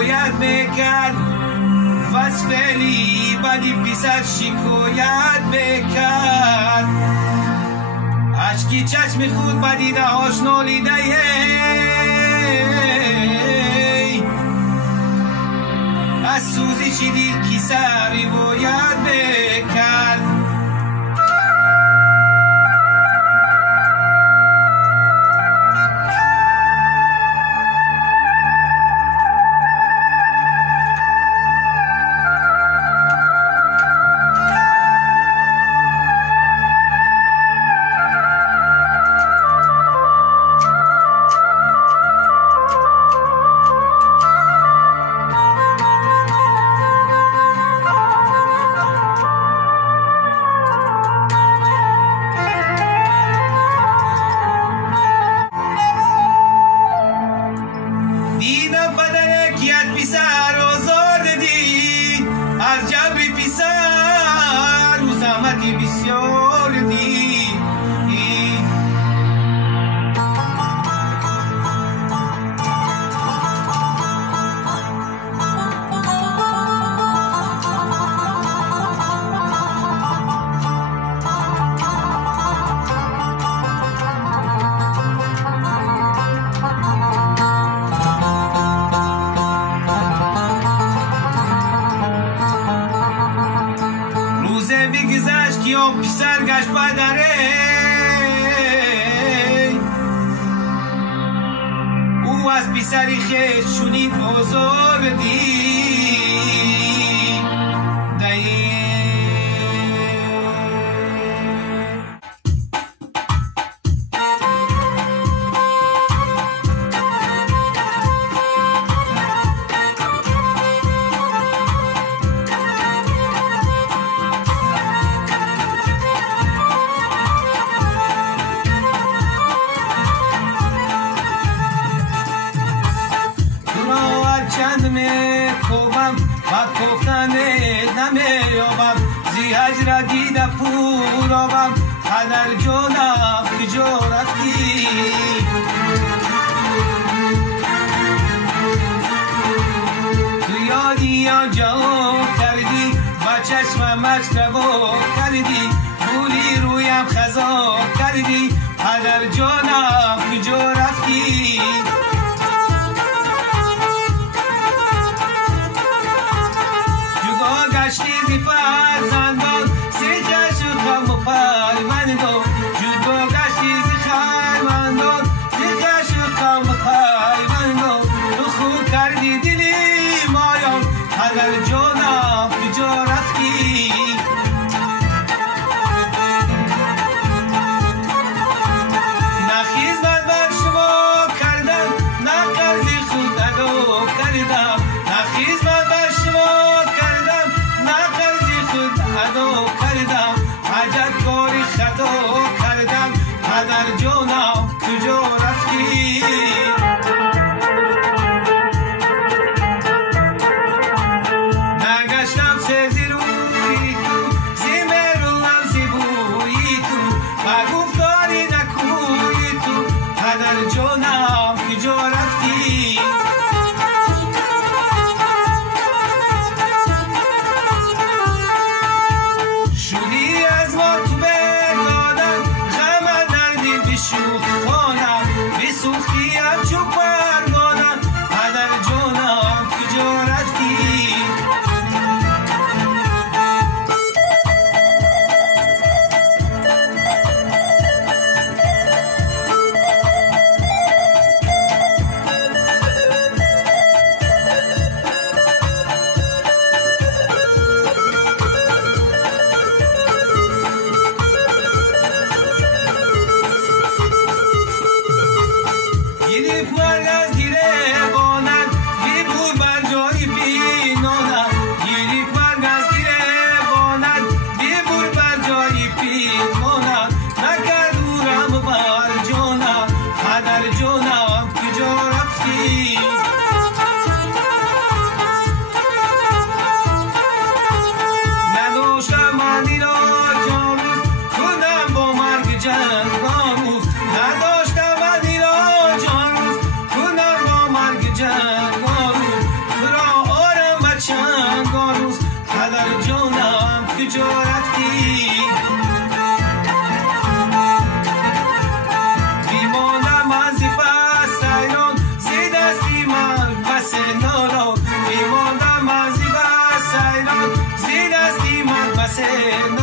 شکایت میکرد وز فعلی بدی پسر شکایت میکرد اشکی چشم خود بدیده هاش نالیده از سوزش دید کیسه روایت میکرد پسر گشت بدره او از پسری خیش شونید بزرگی میکوبم و گفتن نمیابم زی هجر دیده پورابم پدر جانم کجا رفتی تو یادی آنجا کردی با چشمم اشکبا کردی گولی رویم خزا کردی پدر جانم کجا رفتی گشتی زی فرزندان سیخه شدم و پایمندان جدا گشتی زی خرمندان سیخه شدم و پایمندان تو خوب کردی دلی مایان پدر جانم کجا رفتی نه خدمت بر شما کردم نه قرضی خود ادا کردم نه خدمت بر شما ادا کردم عجب کاری خطا کردم پدر جانم کجا رفتی کسی